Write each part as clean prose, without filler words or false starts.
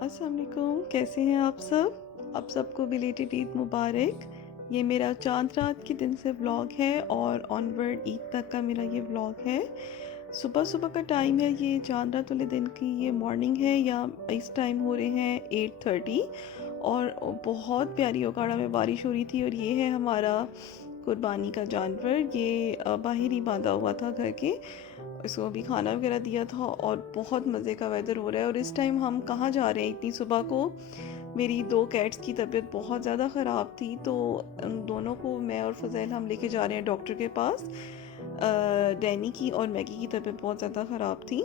अस्सलाम वालेकुम, कैसे हैं आप सब? आप सबको बिलेटेड ईद मुबारक। ये मेरा चांद रात के दिन से व्लॉग है और ऑनवर्ड ईद तक का मेरा ये व्लॉग है। सुबह सुबह का टाइम है, ये चांद रात वाले दिन की ये मॉर्निंग है, या इस टाइम हो रहे हैं 8:30 और बहुत प्यारी ओकाड़ा में बारिश हो रही थी। और ये है हमारा कुर्बानी का जानवर। ये बाहर ही बांधा हुआ था घर के, इसको अभी खाना वगैरह दिया था और बहुत मज़े का वेदर हो रहा है। और इस टाइम हम कहाँ जा रहे हैं इतनी सुबह को? मेरी दो कैट्स की तबीयत बहुत ज़्यादा ख़राब थी, तो उन दोनों को मैं और फज़ैल हम लेके जा रहे हैं डॉक्टर के पास। डैनी की और मैगी की तबीयत बहुत ज़्यादा ख़राब थी।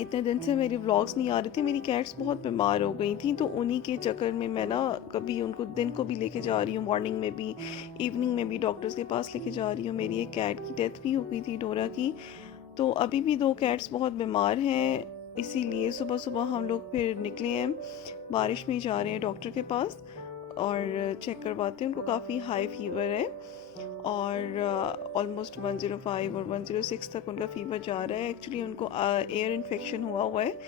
इतने दिन से मेरे व्लॉग्स नहीं आ रहे थे, मेरी कैट्स बहुत बीमार हो गई थी, तो उन्हीं के चक्कर में मैं ना कभी उनको दिन को भी लेके जा रही हूँ, मॉर्निंग में भी, इवनिंग में भी डॉक्टर्स के पास लेके जा रही हूँ। मेरी एक कैट की डेथ भी हो गई थी, डोरा की। तो अभी भी दो कैट्स बहुत बीमार हैं, इसीलिए सुबह सुबह हम लोग फिर निकले हैं, बारिश में ही जा रहे हैं डॉक्टर के पास और चेक करवाते हैं। उनको काफ़ी हाई फीवर है और ऑलमोस्ट 105 और 106 तक उनका फीवर जा रहा है। एक्चुअली उनको एयर इन्फेक्शन हुआ है,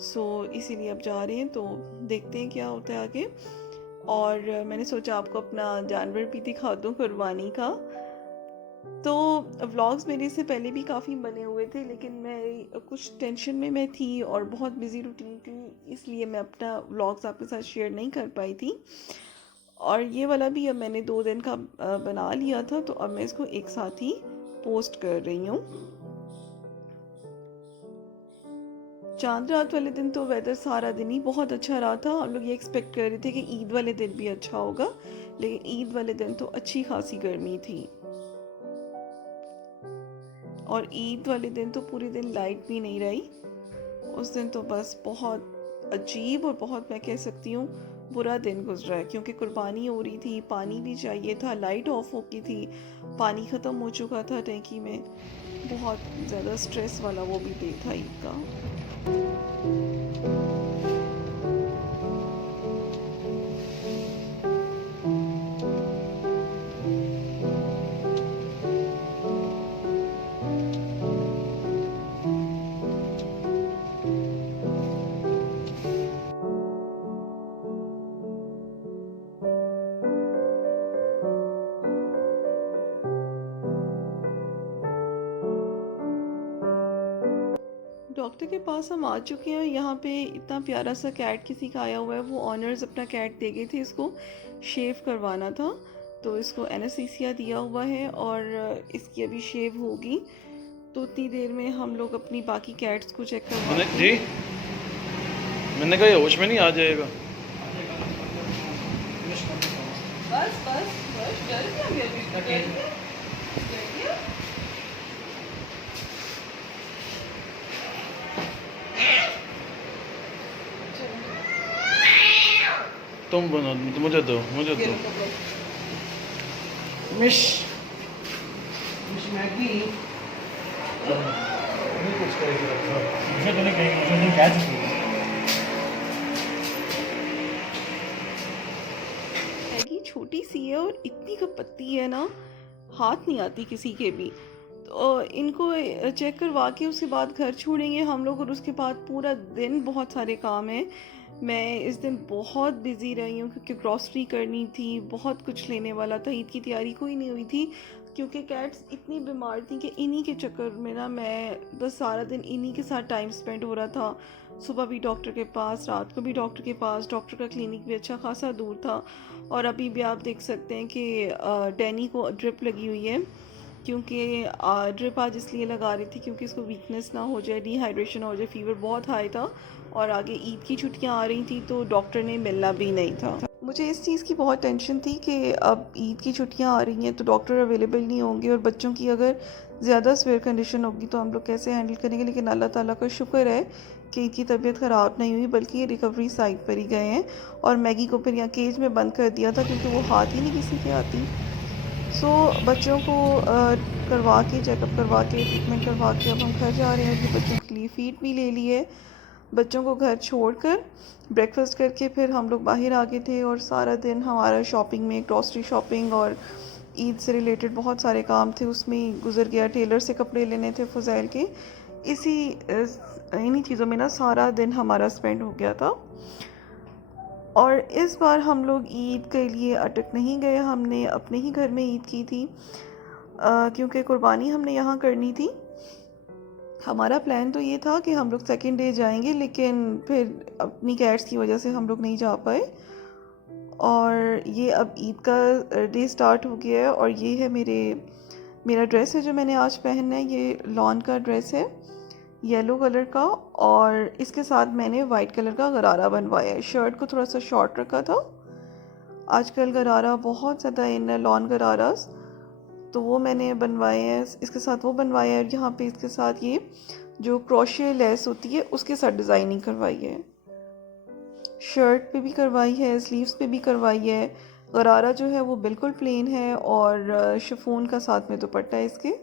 सो इसीलिए अब जा रहे हैं। तो देखते हैं क्या होता है आगे। और मैंने सोचा आपको अपना जानवर भी दिखा दूँ कुर्बानी का। तो व्लॉग्स मेरे से पहले भी काफ़ी बने हुए थे, लेकिन मैं कुछ टेंशन में मैं थी और बहुत बिजी रूटीन थी, इसलिए मैं अपना व्लॉग्स आपके साथ शेयर नहीं कर पाई थी। और ये वाला भी अब मैंने 2 दिन का बना लिया था, तो अब मैं इसको एक साथ ही पोस्ट कर रही हूँ। चांद रात वाले दिन तो वेदर सारा दिन ही बहुत अच्छा रहा था। हम लोग ये एक्सपेक्ट कर रहे थे कि ईद वाले दिन भी अच्छा होगा, लेकिन ईद वाले दिन तो अच्छी खासी गर्मी थी। और ईद वाले दिन तो पूरे दिन लाइट भी नहीं रही। उस दिन तो बस बहुत अजीब और बहुत, मैं कह सकती हूँ, बुरा दिन गुजरा है, क्योंकि कुर्बानी हो रही थी, पानी भी चाहिए था, लाइट ऑफ हो गई थी, पानी ख़त्म हो चुका था टैंकी में। बहुत ज़्यादा स्ट्रेस वाला वो भी डे था ईद का। डॉक्टर के पास हम आ चुके हैं। यहाँ पे इतना प्यारा सा कैट किसी का आया हुआ है, वो ऑनर्स अपना कैट दे गए थे, इसको शेव करवाना था, तो इसको एनेस्थीसिया दिया हुआ है और इसकी अभी शेव होगी। तो उतनी देर में हम लोग अपनी बाकी कैट्स को चेक करवाते हैं। जी मैंने कहा ये होश में नहीं आ जाएगा। बस बस बस, डर गया। तुम बनो, मुझे दो मिश मिश मैगी। नहीं कुछ करेगी रखा, मुझे तो नहीं कहेगी, मुझे नहीं कह चुकी। मैगी छोटी सी है और इतनी का पत्ती है ना, हाथ नहीं आती किसी के भी। तो इनको चेक करवा के उसके बाद घर छोड़ेंगे हम लोग, और उसके बाद पूरा दिन बहुत सारे काम हैं। मैं इस दिन बहुत बिज़ी रही हूँ क्योंकि ग्रॉसरी करनी थी, बहुत कुछ लेने वाला था, ईद की तैयारी कोई नहीं हुई थी, क्योंकि कैट्स इतनी बीमार थी कि इन्हीं के चक्कर में ना मैं बस सारा दिन इन्हीं के साथ टाइम स्पेंड हो रहा था। सुबह भी डॉक्टर के पास, रात को भी डॉक्टर के पास, डॉक्टर का क्लिनिक भी अच्छा खासा दूर था। और अभी भी आप देख सकते हैं कि डैनी को ड्रिप लगी हुई है, क्योंकि ड्रिप आज इसलिए लगा रही थी क्योंकि इसको वीकनेस ना हो जाए, डिहाइड्रेशन हो जाए। फीवर बहुत हाई था और आगे ईद की छुट्टियां आ रही थी, तो डॉक्टर ने मिलना भी नहीं था। मुझे इस चीज़ की बहुत टेंशन थी कि अब ईद की छुट्टियां आ रही हैं तो डॉक्टर अवेलेबल नहीं होंगे, और बच्चों की अगर ज़्यादा सीवियर कंडीशन होगी तो हम लोग कैसे हैंडल करेंगे। लेकिन अल्लाह ताला का शुक्र है कि इनकी तबीयत ख़राब नहीं हुई, बल्कि ये रिकवरी साइड पर ही गए हैं। और मैगी को फिर यहाँ केज में बंद कर दिया था क्योंकि वो हाथ ही नहीं किसी के आती। सो बच्चों को करवा के, चेकअप करवा के, ट्रीटमेंट करवा के अब हम घर जा रहे हैं। कि बच्चों के लिए फ़ीड भी ले ली है। बच्चों को घर छोड़कर ब्रेकफास्ट करके फिर हम लोग बाहर आ गए थे, और सारा दिन हमारा शॉपिंग में, ग्रॉसरी शॉपिंग और ईद से रिलेटेड बहुत सारे काम थे, उसमें गुजर गया। टेलर से कपड़े लेने थे फुज़ैल के, इसी इन्हीं चीज़ों में ना सारा दिन हमारा स्पेंड हो गया था। और इस बार हम लोग ईद के लिए अटक नहीं गए, हमने अपने ही घर में ईद की थी, क्योंकि कुर्बानी हमने यहाँ करनी थी। हमारा प्लान तो ये था कि हम लोग सेकेंड डे जाएंगे, लेकिन फिर अपनी कैट्स की वजह से हम लोग नहीं जा पाए। और ये अब ईद का डे स्टार्ट हो गया है, और ये है मेरा ड्रेस है जो मैंने आज पहनना है। ये लॉन का ड्रेस है, येलो कलर का, और इसके साथ मैंने वाइट कलर का गरारा बनवाया है। शर्ट को थोड़ा सा शॉर्ट रखा था। आजकल गरारा बहुत ज़्यादा इन है, लॉन गरारास, तो वो मैंने बनवाए हैं। इसके साथ वो बनवाया है, और यहाँ पे इसके साथ ये जो क्रोशिया लेस होती है उसके साथ डिज़ाइनिंग करवाई है। शर्ट पे भी करवाई है, स्लीव्स पे भी करवाई है। गरारा जो है वो बिल्कुल प्लेन है, और शिफॉन का साथ में दुपट्टा है इसके।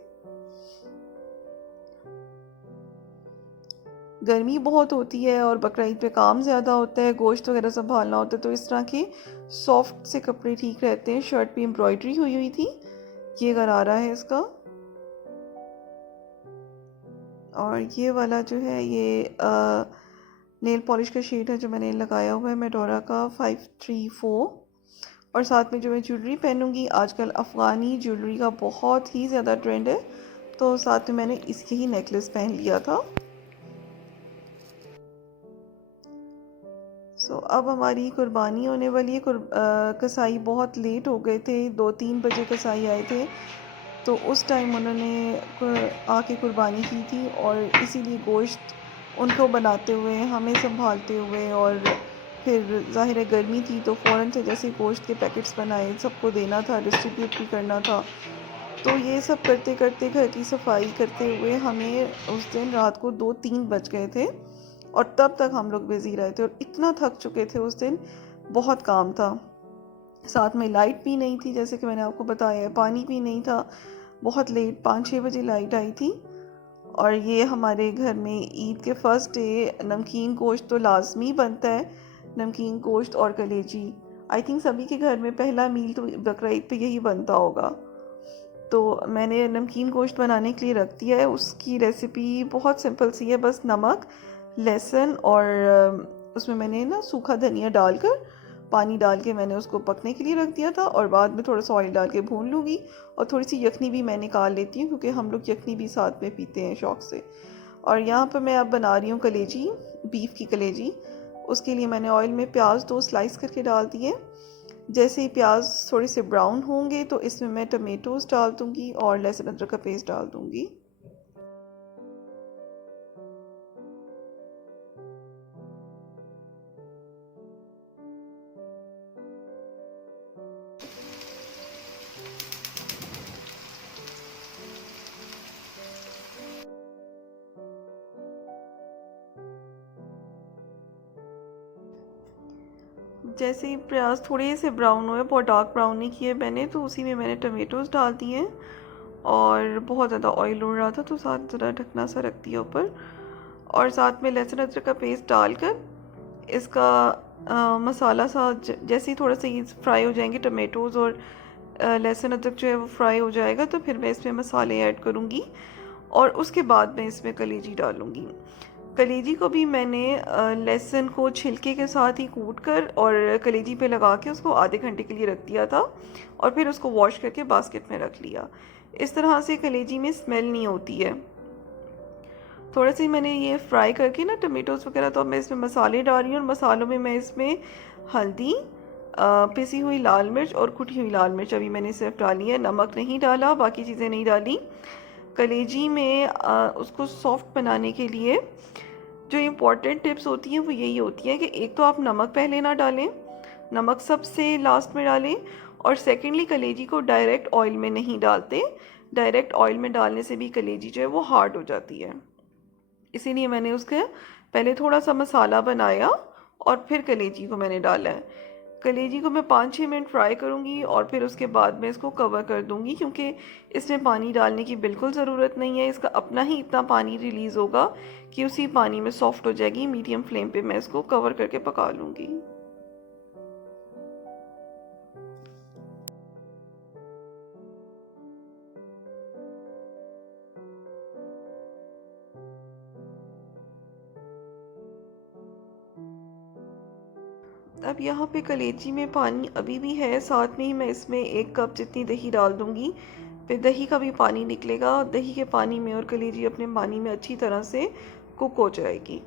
गर्मी बहुत होती है और बकरा ईद पे काम ज़्यादा होता है, गोश्त वगैरह संभालना होता है, तो इस तरह के सॉफ्ट से कपड़े ठीक रहते हैं। शर्ट पे एम्ब्रॉयडरी हुई हुई थी, ये गरारा है इसका। और ये वाला जो है ये नेल पॉलिश का शेड है जो मैंने लगाया हुआ है मेडोरा का 534। और साथ में जो मैं ज्वेलरी पहनूंगी, आजकल अफ़गानी ज्वेलरी का बहुत ही ज़्यादा ट्रेंड है, तो साथ में मैंने इसके ही नेकलेस पहन लिया था। अब हमारी कुर्बानी होने वाली है। कसाई बहुत लेट हो गए थे, 2-3 बजे कसाई आए थे, तो उस टाइम उन्होंने आके कुर्बानी की थी, और इसीलिए गोश्त उनको बनाते हुए, हमें संभालते हुए, और फिर ज़ाहिर है गर्मी थी तो फ़ौरन से जैसे गोश्त के पैकेट्स बनाए, सबको देना था, डिस्ट्रीब्यूट भी करना था। तो ये सब करते करते, घर की सफाई करते हुए, हमें उस दिन रात को 2-3 बज गए थे, और तब तक हम लोग बिज़ी रहे थे, और इतना थक चुके थे उस दिन, बहुत काम था। साथ में लाइट भी नहीं थी, जैसे कि मैंने आपको बताया है, पानी भी नहीं था। बहुत लेट 5-6 बजे लाइट आई थी। और ये हमारे घर में ईद के फर्स्ट डे नमकीन गोश्त तो लाजमी बनता है, नमकीन गोश्त और कलेजी। आई थिंक सभी के घर में पहला मील तो बकरा ईद पे यही बनता होगा। तो मैंने नमकीन गोश्त बनाने के लिए रख दिया है। उसकी रेसिपी बहुत सिंपल सी है, बस नमक, लहसुन, और उसमें मैंने ना सूखा धनिया डालकर, पानी डाल के मैंने उसको पकने के लिए रख दिया था, और बाद में थोड़ा सा ऑयल डाल के भून लूँगी। और थोड़ी सी यखनी भी मैं निकाल लेती हूँ, क्योंकि हम लोग यखनी भी साथ में पीते हैं शौक़ से। और यहाँ पर मैं अब बना रही हूँ कलेजी, बीफ की कलेजी। उसके लिए मैंने ऑयल में प्याज 2 स्लाइस करके डाल दिए। जैसे ही प्याज थोड़े से ब्राउन होंगे तो इसमें मैं टमेटोज़ डाल दूँगी और लहसुन अदरक का पेस्ट डाल दूँगी। जैसे ही प्याज थोड़े से ब्राउन हुए, बहुत डार्क ब्राउन नहीं किए मैंने, तो उसी में मैंने टमेटोज़ डाल दिए। और बहुत ज़्यादा ऑयल उड़ रहा था, तो साथ ज़रा ढकना सा रख दिया ऊपर। और साथ में लहसुन अदरक का पेस्ट डालकर इसका मसाला सा जैसे ही थोड़ा सा ये फ्राई हो जाएंगे टमेटोज़, और लहसुन अदरक जो है वो फ्राई हो जाएगा, तो फिर मैं इसमें मसाले ऐड करूँगी, और उसके बाद मैं इसमें कलेजी डालूँगी। कलेजी को भी मैंने लहसुन को छिलके के साथ ही कूट कर और कलेजी पे लगा के उसको आधे घंटे के लिए रख दिया था, और फिर उसको वॉश करके बास्केट में रख लिया। इस तरह से कलेजी में स्मेल नहीं होती है। थोड़ा सी मैंने ये फ्राई करके ना टमेटोज़ वगैरह, तो अब मैं इसमें मसाले डाल रही हूँ, और मसालों में मैं इसमें हल्दी, पिसी हुई लाल मिर्च और कुटी हुई लाल मिर्च अभी मैंने सिर्फ डाली है, नमक नहीं डाला, बाकी चीज़ें नहीं डाली। कलेजी में उसको सॉफ्ट बनाने के लिए जो इम्पॉर्टेंट टिप्स होती हैं वो यही होती है कि एक तो आप नमक पहले ना डालें, नमक सबसे लास्ट में डालें, और सेकेंडली कलेजी को डायरेक्ट ऑयल में नहीं डालते। डायरेक्ट ऑयल में डालने से भी कलेजी जो है वो हार्ड हो जाती है। इसीलिए मैंने उसके पहले थोड़ा सा मसाला बनाया और फिर कलेजी को मैंने डाला है। कलेजी को मैं 5-6 मिनट फ्राई करूँगी, और फिर उसके बाद मैं इसको कवर कर दूँगी, क्योंकि इसमें पानी डालने की बिल्कुल ज़रूरत नहीं है। इसका अपना ही इतना पानी रिलीज़ होगा कि उसी पानी में सॉफ्ट हो जाएगी। मीडियम फ्लेम पे मैं इसको कवर करके पका लूँगी। अब यहाँ पे कलेजी में पानी अभी भी है, साथ में ही मैं इसमें 1 कप जितनी दही डाल दूँगी। फिर दही का भी पानी निकलेगा और दही के पानी में और कलेजी अपने पानी में अच्छी तरह से कुक हो जाएगी।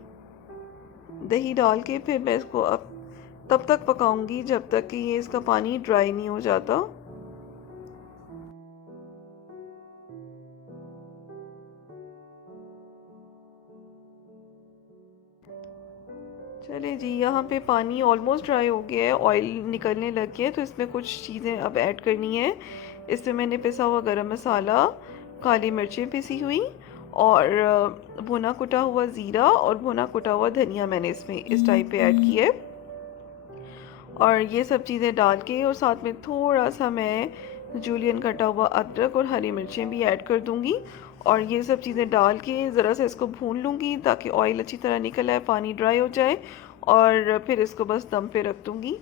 दही डाल के फिर मैं इसको अब तब तक पकाऊंगी जब तक कि ये इसका पानी ड्राई नहीं हो जाता। चलिए जी, यहाँ पे पानी ऑलमोस्ट ड्राई हो गया है, ऑयल निकलने लग गया है, तो इसमें कुछ चीज़ें अब ऐड करनी है। इसमें मैंने पिसा हुआ गरम मसाला, काली मिर्चें पिसी हुई और भुना कुटा हुआ ज़ीरा और भुना कुटा हुआ धनिया मैंने इसमें इस टाइप पे ऐड किया है। और ये सब चीज़ें डाल के और साथ में थोड़ा सा मैं जूलियन कटा हुआ अदरक और हरी मिर्चें भी ऐड कर दूंगी। और ये सब चीज़ें डाल के ज़रा सा इसको भून लूँगी ताकि ऑयल अच्छी तरह निकल आए, पानी ड्राई हो जाए और फिर इसको बस दम पे रख दूँगी।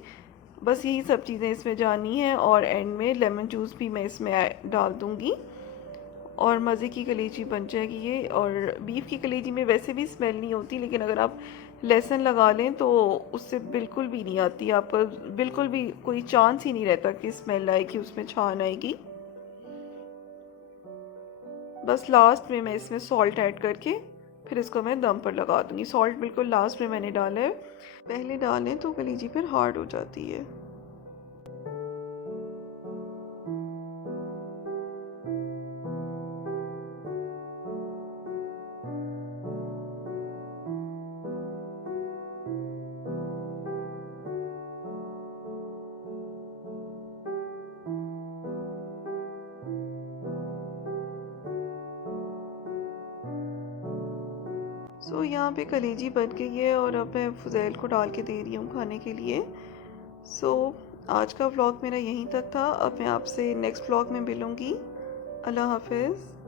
बस यही सब चीज़ें इसमें जानी हैं और एंड में लेमन जूस भी मैं इसमें डाल दूँगी और मज़े की कलेजी बन जाएगी ये। और बीफ की कलेजी में वैसे भी स्मेल नहीं होती, लेकिन अगर आप लहसुन लगा लें तो उससे बिल्कुल भी नहीं आती, आपका बिल्कुल भी कोई चांस ही नहीं रहता कि स्मेल आएगी, उसमें छान आएगी। बस लास्ट में मैं इसमें सॉल्ट ऐड करके फिर इसको मैं दम पर लगा दूँगी। सॉल्ट बिल्कुल लास्ट में मैंने डाला है, पहले डालें तो कलेजी फिर हार्ड हो जाती है। सो यहाँ पे कलेजी बन गई है और अब मैं फुज़ैल को डाल के दे रही हूँ खाने के लिए। सो आज का व्लॉग मेरा यहीं तक था। अब मैं आपसे नेक्स्ट व्लॉग में मिलूँगी। अल्लाह हाफ़िज़।